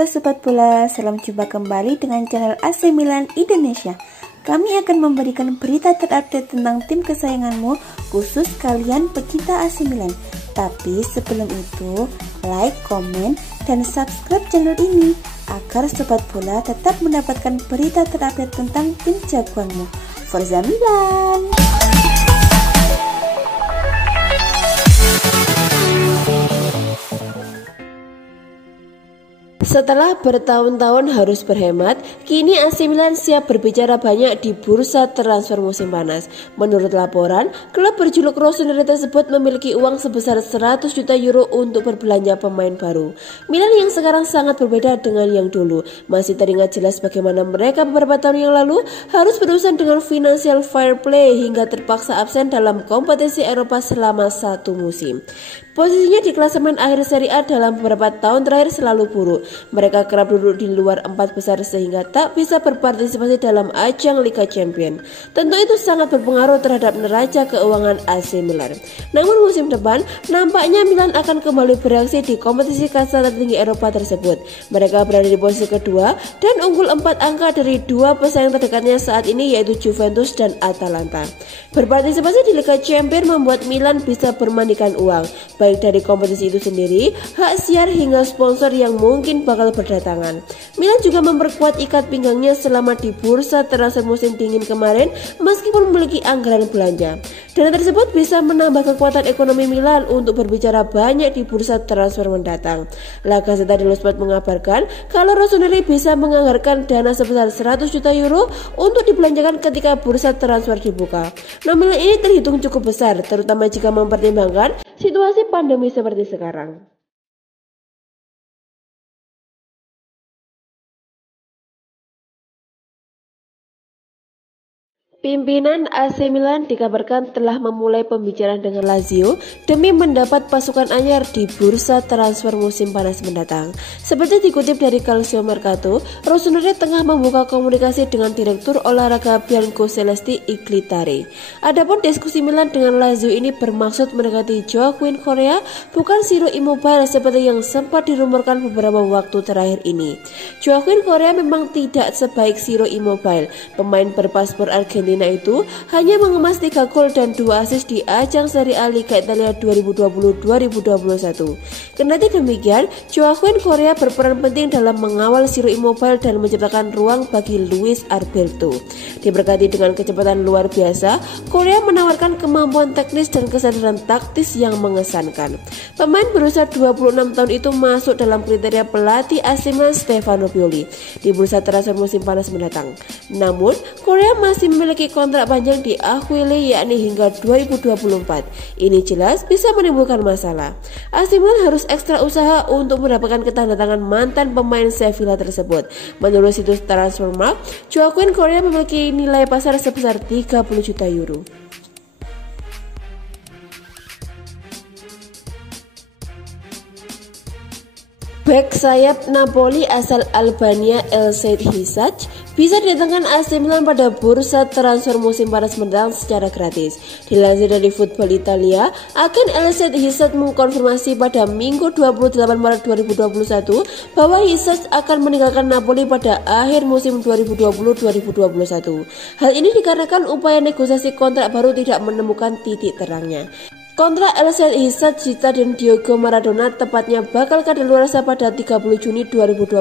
Halo Sobat Bola, salam jumpa kembali dengan channel AC Milan Indonesia. Kami akan memberikan berita terupdate tentang tim kesayanganmu, khusus kalian pecinta AC Milan. Tapi sebelum itu, like, komen, dan subscribe channel ini agar Sobat Bola tetap mendapatkan berita terupdate tentang tim jagoanmu. Forza Milan! Setelah bertahun-tahun harus berhemat, kini AC Milan siap berbicara banyak di bursa transfer musim panas. Menurut laporan, klub berjuluk Rossoneri tersebut memiliki uang sebesar 100 juta euro untuk berbelanja pemain baru. Milan yang sekarang sangat berbeda dengan yang dulu. Masih teringat jelas bagaimana mereka beberapa tahun yang lalu harus berurusan dengan financial fair play hingga terpaksa absen dalam kompetisi Eropa selama 1 musim. Posisinya di klasemen akhir Serie A dalam beberapa tahun terakhir selalu buruk. Mereka kerap duduk di luar 4 besar sehingga tak bisa berpartisipasi dalam ajang Liga Champions. Tentu itu sangat berpengaruh terhadap neraca keuangan AC Milan. Namun musim depan, nampaknya Milan akan kembali beraksi di kompetisi kasta tertinggi Eropa tersebut. Mereka berada di posisi kedua dan unggul 4 angka dari 2 pesaing terdekatnya saat ini, yaitu Juventus dan Atalanta. Berpartisipasi di Liga Champions membuat Milan bisa bermandikan uang, baik dari kompetisi itu sendiri, hak siar hingga sponsor yang mungkin bakal berdatangan. Milan juga memperkuat ikat pinggangnya selama di bursa transfer musim dingin kemarin meskipun memiliki anggaran belanja. Dana tersebut bisa menambah kekuatan ekonomi Milan untuk berbicara banyak di bursa transfer mendatang. La Gazzetta dello Sport mengabarkan kalau Rossoneri bisa menganggarkan dana sebesar 100 juta euro untuk dibelanjakan ketika bursa transfer dibuka. Nominal ini terhitung cukup besar, terutama jika mempertimbangkan situasi pandemi seperti sekarang. Pimpinan AC Milan dikabarkan telah memulai pembicaraan dengan Lazio demi mendapat pasukan anyar di bursa transfer musim panas mendatang. Seperti dikutip dari Calcio Mercato, Rossoneri tengah membuka komunikasi dengan Direktur Olahraga Bianco Celesti Iglitare. Adapun diskusi Milan dengan Lazio ini bermaksud mendekati Joaquin Correa, bukan Ciro Immobile seperti yang sempat dirumorkan beberapa waktu terakhir ini. Joaquin Correa memang tidak sebaik Ciro Immobile. Pemain berpaspor Argentina itu hanya mengemas 3 gol dan 2 assist di ajang Serie A Liga Italia 2020-2021. Kendati demikian, Joaquin Correa berperan penting dalam mengawal Ciro Immobile dan menciptakan ruang bagi Luis Alberto. Diberkati dengan kecepatan luar biasa, Correa menawarkan kemampuan teknis dan kesadaran taktis yang mengesankan. Pemain berusia 26 tahun itu masuk dalam kriteria pelatih AC Milan Stefano Pioli di bursa transfer musim panas mendatang. Namun, Correa masih memiliki kontrak panjang di Aquile, yakni hingga 2024. Ini jelas bisa menimbulkan masalah. AC Milan harus ekstra usaha untuk mendapatkan ketandatangan mantan pemain Sevilla tersebut. Menurut situs Transfermarkt, Joaquin Correa memiliki nilai pasar sebesar 30 juta euro. Bek sayap Napoli asal Albania El Said Hisaj bisa didatangkan AC Milan pada bursa transfer musim panas mendatang secara gratis. Dilansir dari Football Italia, agen El Said Hisaj mengkonfirmasi pada Minggu 28 Maret 2021 bahwa Hisaj akan meninggalkan Napoli pada akhir musim 2020-2021. Hal ini dikarenakan upaya negosiasi kontrak baru tidak menemukan titik terangnya. Kontrak El Said Hisaj dan Diego Maradona tepatnya bakal kadaluarsa pada 30 Juni 2021.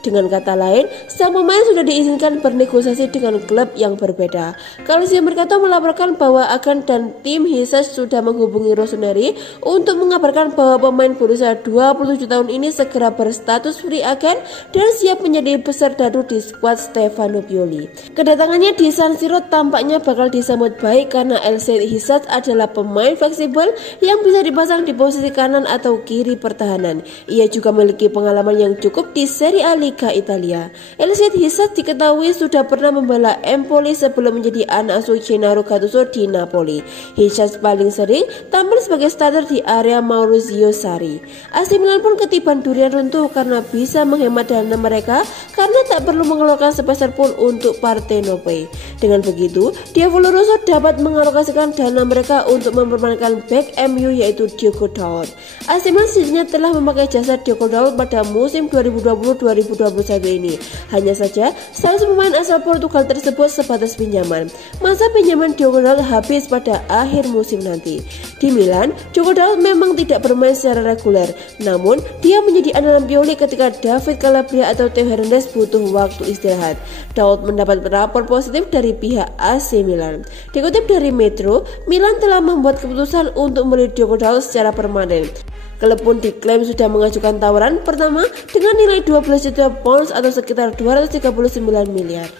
Dengan kata lain, sang pemain sudah diizinkan bernegosiasi dengan klub yang berbeda. Calcio Mercato melaporkan bahwa agen dan tim Hisaj sudah menghubungi Rossoneri untuk mengabarkan bahwa pemain berusia 27 tahun ini segera berstatus free agent dan siap menjadi berserdadu di skuad Stefano Pioli. Kedatangannya di San Siro tampaknya bakal disambut baik karena El Said Hisaj adalah pemain fleksibel yang bisa dipasang di posisi kanan atau kiri pertahanan. Ia juga memiliki pengalaman yang cukup di Serie A Liga Italia. El Said Hisaj diketahui sudah pernah membela Empoli sebelum menjadi anak asuh Gennaro Gattuso di Napoli. Hisaj paling sering tampil sebagai starter di area Maurizio Sarri. AC Milan pun ketiban durian runtuh karena bisa menghemat dana mereka karena tak perlu mengeluarkan sepeser pun untuk Partenope. Dengan begitu, Diavolo Rosso dapat mengalokasikan dana mereka untuk memperbaiki mempermainkan bek MU yaitu Diogo Dalot. AC Milan sejatinya telah memakai jasa Diogo Dalot pada musim 2020-2021 ini. Hanya saja, salah satu pemain asal Portugal tersebut sebatas pinjaman. Masa pinjaman Diogo Dalot habis pada akhir musim nanti. Di Milan, Diogo Dalot memang tidak bermain secara reguler, namun dia menjadi andalan Pioli ketika David Calabria atau Theo Hernandez butuh waktu istirahat. Dalot mendapat rapor positif dari pihak AC Milan. Dikutip dari Metro, Milan telah membuat keputusan untuk membeli Diogo Dalot secara permanen. Klub pun diklaim sudah mengajukan tawaran pertama dengan nilai 12 juta pounds atau sekitar 239 miliar.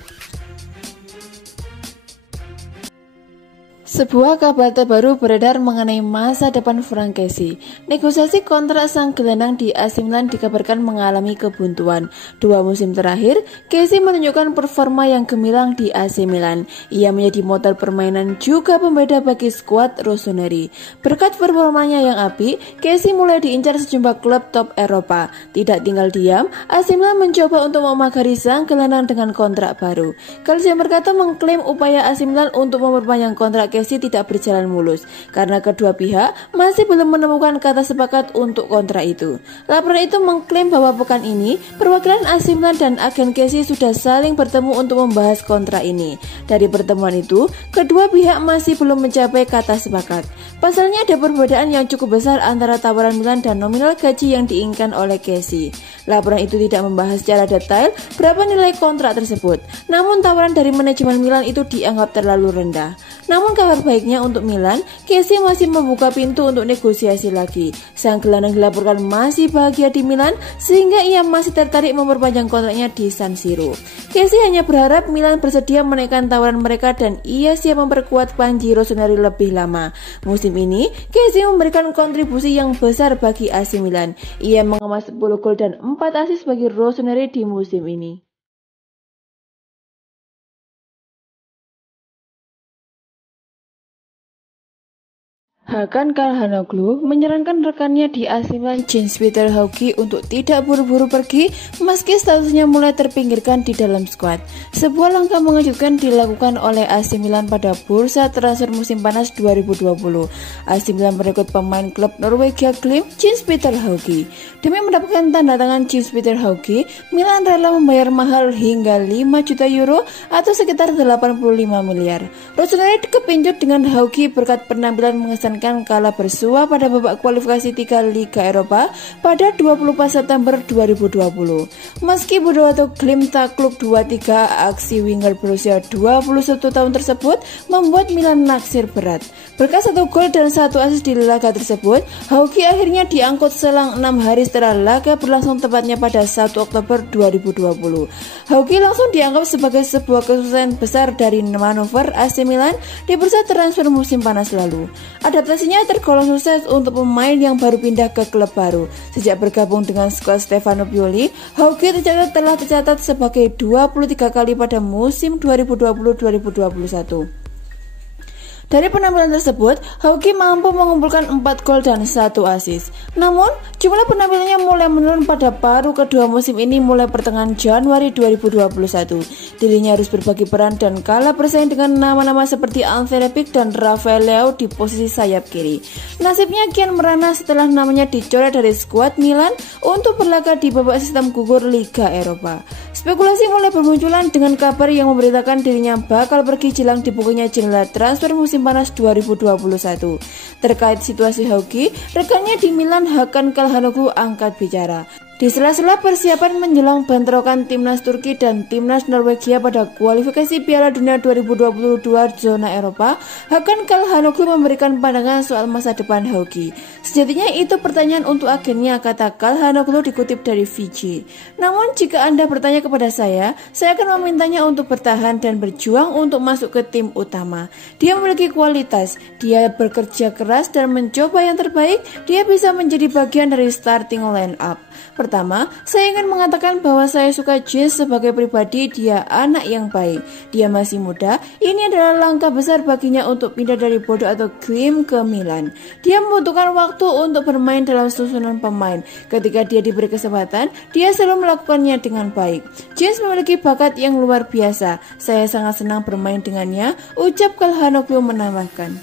Sebuah kabar terbaru beredar mengenai masa depan Franck Kessie. Negosiasi kontrak sang gelandang di AC Milan dikabarkan mengalami kebuntuan. 2 musim terakhir, Kessie menunjukkan performa yang gemilang di AC Milan. Ia menjadi motor permainan juga pembeda bagi skuad rossoneri. Berkat performanya yang apik, Kessie mulai diincar sejumlah klub top Eropa. Tidak tinggal diam, AC Milan mencoba untuk memagari sang gelandang dengan kontrak baru. Calcio Mercato mengklaim upaya AC Milan untuk memperpanjang kontrak Kessie tidak berjalan mulus karena kedua pihak masih belum menemukan kata sepakat untuk kontrak itu. Laporan itu mengklaim bahwa pekan ini perwakilan AC Milan dan agen Kessie sudah saling bertemu untuk membahas kontrak ini. Dari pertemuan itu, kedua pihak masih belum mencapai kata sepakat. Pasalnya ada perbedaan yang cukup besar antara tawaran Milan dan nominal gaji yang diinginkan oleh Kessie. Laporan itu tidak membahas secara detail berapa nilai kontrak tersebut. Namun tawaran dari manajemen Milan itu dianggap terlalu rendah. Namun kabar baiknya untuk Milan, Kessie masih membuka pintu untuk negosiasi lagi. Sang gelandang dilaporkan masih bahagia di Milan sehingga ia masih tertarik memperpanjang kontraknya di San Siro. Kessie hanya berharap Milan bersedia menaikkan tawaran mereka dan ia siap memperkuat panji rossoneri lebih lama. Musim ini, Kessie memberikan kontribusi yang besar bagi AC Milan. Ia mengemas 10 gol dan 4 assist bagi rossoneri di musim ini. Hakan Calhanoglu menyarankan rekannya di AC Milan Jens-Peter Hauge untuk tidak buru-buru pergi meski statusnya mulai terpinggirkan di dalam skuad. Sebuah langkah mengejutkan dilakukan oleh AC Milan pada bursa transfer musim panas 2020. AC Milan merekrut pemain klub Norwegia Glimt Jens-Peter Hauge. Demi mendapatkan tanda tangan Jens-Peter Hauge, Milan rela membayar mahal hingga 5 juta euro atau sekitar 85 miliar. Rossoneri kepincut dengan Hauge berkat penampilan mengesankan kala bersua pada babak kualifikasi 3 Liga Eropa pada 24 September 2020. Meski bodoh atau Glimt takluk 2-3, aksi winger berusia 21 tahun tersebut membuat Milan naksir berat. Berkat 1 gol dan 1 assist di laga tersebut, Hauge akhirnya diangkut selang 6 hari setelah laga berlangsung tepatnya pada 1 Oktober 2020. Hauge langsung dianggap sebagai sebuah kesuksesan besar dari manuver AC Milan di bursa transfer musim panas lalu. Adaptasinya tergolong sukses untuk pemain yang baru pindah ke klub baru. Sejak bergabung dengan skuad Stefano Pioli, Hauge telah tercatat sebagai 23 kali pada musim 2020-2021. Dari penampilan tersebut, Hauge mampu mengumpulkan 4 gol dan 1 assist. Namun, jumlah penampilannya mulai menurun pada paruh kedua musim ini mulai pertengahan Januari 2021. Dirinya harus berbagi peran dan kalah bersaing dengan nama-nama seperti Ante Rebic dan Rafael Leao di posisi sayap kiri. Nasibnya kian merana setelah namanya dicoret dari skuad Milan untuk berlaga di babak sistem gugur Liga Eropa. Spekulasi mulai bermunculan dengan kabar yang memberitakan dirinya bakal pergi jelang dibukanya jendela transfer musim panas 2021. Terkait situasi Hauge, rekannya di Milan Hakan Calhanoglu angkat bicara. Di sela-sela persiapan menjelang bentrokan timnas Turki dan timnas Norwegia pada kualifikasi Piala Dunia 2022 zona Eropa, Hakan Calhanoglu memberikan pandangan soal masa depan Hauge. Sejatinya itu pertanyaan untuk agennya, kata Calhanoglu dikutip dari Fiji. Namun jika Anda bertanya kepada saya akan memintanya untuk bertahan dan berjuang untuk masuk ke tim utama. Dia memiliki kualitas, dia bekerja keras dan mencoba yang terbaik, dia bisa menjadi bagian dari starting line up. Pertama, saya ingin mengatakan bahwa saya suka Jens sebagai pribadi. Dia anak yang baik, dia masih muda. Ini adalah langkah besar baginya untuk pindah dari Bordeaux atau Glimt ke Milan. Dia membutuhkan waktu untuk bermain dalam susunan pemain. Ketika dia diberi kesempatan, dia selalu melakukannya dengan baik. Jens memiliki bakat yang luar biasa. Saya sangat senang bermain dengannya, ucap Calhanoglu menambahkan.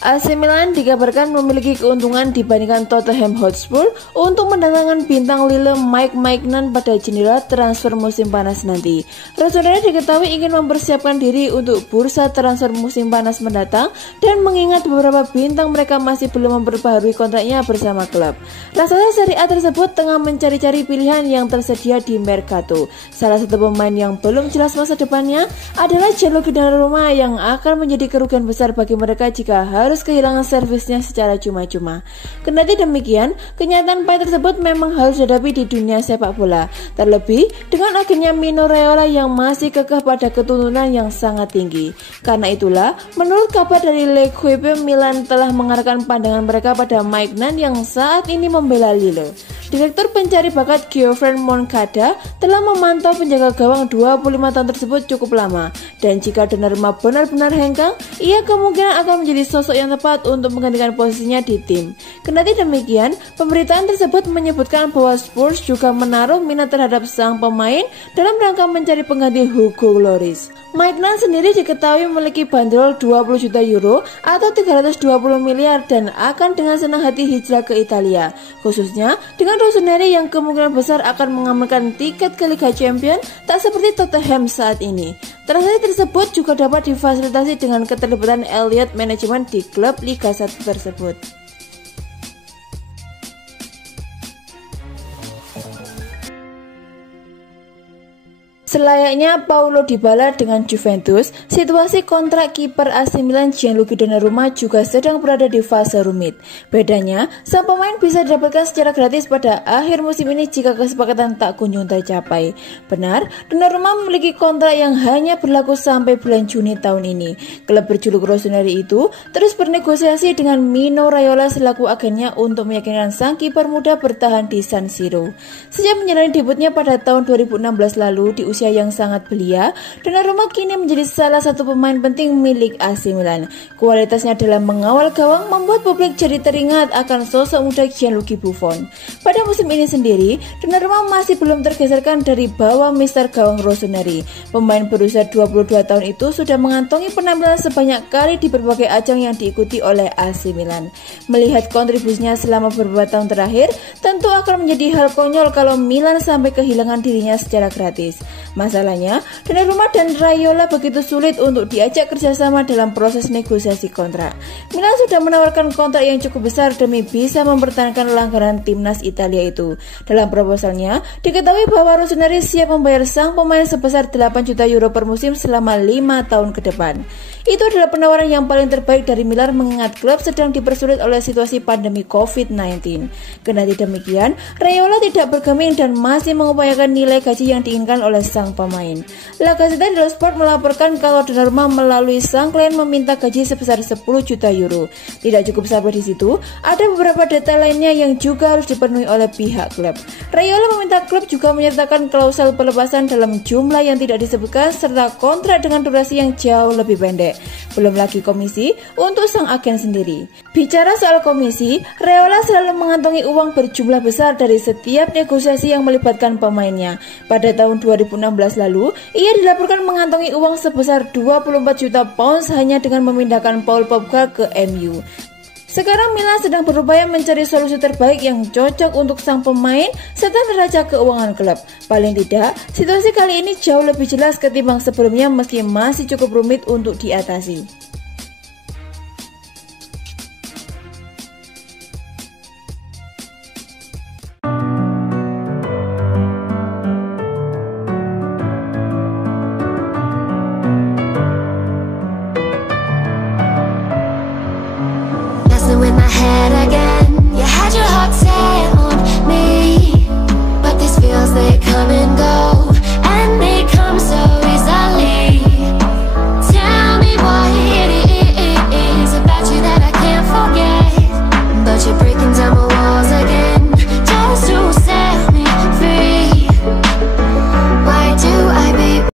AC Milan dikabarkan memiliki keuntungan dibandingkan Tottenham Hotspur untuk mendatangkan bintang Lille Mike Maignan pada jendela transfer musim panas nanti. Rossoneri diketahui ingin mempersiapkan diri untuk bursa transfer musim panas mendatang dan mengingat beberapa bintang mereka masih belum memperbaharui kontraknya bersama klub. Raksasa Serie A tersebut tengah mencari-cari pilihan yang tersedia di Mercato. Salah satu pemain yang belum jelas masa depannya adalah Gianluigi Donnarumma yang akan menjadi kerugian besar bagi mereka jika harus kehilangan servisnya secara cuma-cuma. Kendati demikian, kenyataan pahit tersebut memang harus dihadapi di dunia sepak bola. Terlebih dengan akhirnya Mino Raiola yang masih kekeh pada ketuntunan yang sangat tinggi. Karena itulah, menurut kabar dari L'Equipe, Milan telah mengarahkan pandangan mereka pada Maignan yang saat ini membela Lille. Direktur pencari bakat Geoffrey Moncada telah memantau penjaga gawang 25 tahun tersebut cukup lama, dan jika Donnarumma benar-benar hengkang, ia kemungkinan akan menjadi sosok yang tepat untuk menggantikan posisinya di tim. Kendati demikian, pemberitaan tersebut menyebutkan bahwa Spurs juga menaruh minat terhadap sang pemain dalam rangka mencari pengganti Hugo Lloris. Maignan sendiri diketahui memiliki bandrol 20 juta euro atau 320 miliar dan akan dengan senang hati hijrah ke Italia, khususnya dengan Rossoneri yang kemungkinan besar akan mengamankan tiket ke Liga Champions tak seperti Tottenham saat ini. Transaksi tersebut juga dapat difasilitasi dengan keterlibatan Elliott manajemen di klub Liga 1 tersebut. Selayaknya Paulo Dybala dengan Juventus, situasi kontrak kiper AC Milan Gianluigi Donnarumma juga sedang berada di fase rumit. Bedanya, sang pemain bisa didapatkan secara gratis pada akhir musim ini jika kesepakatan tak kunjung tercapai. Benar, Donnarumma memiliki kontrak yang hanya berlaku sampai bulan Juni tahun ini. Klub berjuluk Rossoneri itu terus bernegosiasi dengan Mino Raiola selaku agennya untuk meyakinkan sang kiper muda bertahan di San Siro. Sejak menjalani debutnya pada tahun 2016 lalu di usia yang sangat belia, Donnarumma kini menjadi salah satu pemain penting milik AC Milan. Kualitasnya dalam mengawal gawang membuat publik jadi teringat akan sosok muda Gianluigi Buffon. Pada musim ini sendiri, Donnarumma masih belum tergeserkan dari bawah mister gawang Rossoneri. Pemain berusia 22 tahun itu sudah mengantongi penampilan sebanyak kali di berbagai ajang yang diikuti oleh AC Milan. Melihat kontribusinya selama beberapa tahun terakhir, tentu akan menjadi hal konyol kalau Milan sampai kehilangan dirinya secara gratis. Masalahnya, Donnarumma dan Raiola begitu sulit untuk diajak kerjasama dalam proses negosiasi kontrak. Milan sudah menawarkan kontrak yang cukup besar demi bisa mempertahankan langganan timnas Italia itu. Dalam proposalnya, diketahui bahwa Rossoneri siap membayar sang pemain sebesar 8 juta euro per musim selama 5 tahun ke depan. Itu adalah penawaran yang paling terbaik dari Milan mengingat klub sedang dipersulit oleh situasi pandemi COVID-19. Kendati demikian, Raiola tidak bergeming dan masih mengupayakan nilai gaji yang diinginkan oleh sang pemain. La Gazzetta dello Sport melaporkan kalau Donnarumma melalui sang klien meminta gaji sebesar 10 juta euro. Tidak cukup sampai di situ, ada beberapa detail lainnya yang juga harus dipenuhi oleh pihak klub. Raiola meminta klub juga menyertakan klausul pelepasan dalam jumlah yang tidak disebutkan serta kontrak dengan durasi yang jauh lebih pendek. Belum lagi komisi untuk sang agen sendiri. Bicara soal komisi, Raiola selalu mengantongi uang berjumlah besar dari setiap negosiasi yang melibatkan pemainnya. Pada tahun 2016 lalu, ia dilaporkan mengantongi uang sebesar 24 juta pounds hanya dengan memindahkan Paul Pogba ke MU. Sekarang Milan sedang berupaya mencari solusi terbaik yang cocok untuk sang pemain serta neraca keuangan klub. Paling tidak, situasi kali ini jauh lebih jelas ketimbang sebelumnya meski masih cukup rumit untuk diatasi. With my head again